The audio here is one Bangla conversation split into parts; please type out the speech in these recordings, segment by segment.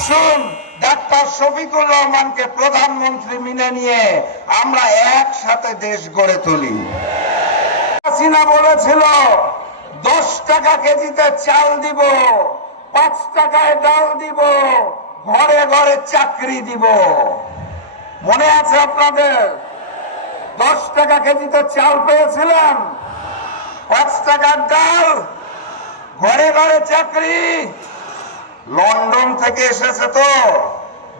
আসুন ডাক্তার শফিকুর রহমানকে প্রধানমন্ত্রী মেনে নিয়ে আমরা একসাথে দেশ গড়ে তুলি। হাসিনা বলেছিল 10 টাকা কেজিতে চাল দিব, 5 টাকায় ডাল দিব, ঘরে ঘরে চাকরি দিব। মনে আছে আপনাদের? 10 টাকা কেজিতে চাল পেয়েছিলাম, 5 টাকার ডাল, ঘরে ঘরে চাকরি। লন্ডন থেকে এসেছে তো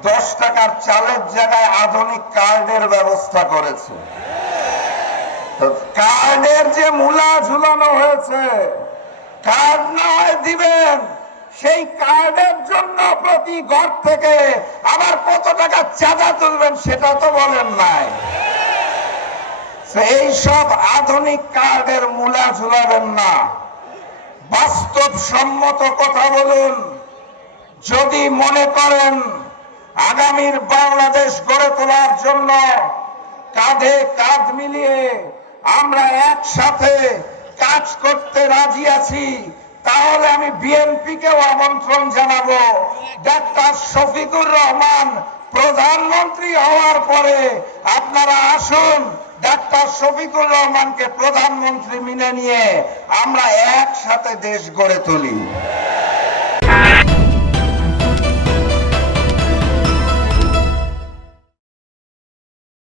10 টাকার চালের জায়গায় আধুনিক কার্ডের ব্যবস্থা করেছে। কার্ডের যে মূলা ঝুলানো হয়েছে, কার্ড না হয় দিবেন, সেই কার্ডের জন্য প্রতি ঘর থেকে আবার কত টাকা চাঁদা তুলবেন সেটা তো বলেন নাই। এই সব আধুনিক কার্ডের মূলা ঝুলাবেন না, বাস্তবসম্মত কথা বলুন। যদি মনে করেন আগামীর বাংলাদেশ গড়ে তোলার জন্য কাঁধে কাঁধ মিলিয়ে আমরা একসাথে কাজ করতে রাজি আছি, তাহলে আমি বিএনপিকেও আমন্ত্রণ জানাবো। ডাক্তার শফিকুর রহমান প্রধানমন্ত্রী হওয়ার পরে আপনারা আসুন ডাক্তার শফিকুর রহমানকে প্রধানমন্ত্রী মেনে নিয়ে আমরা একসাথে দেশ গড়ে তুলি।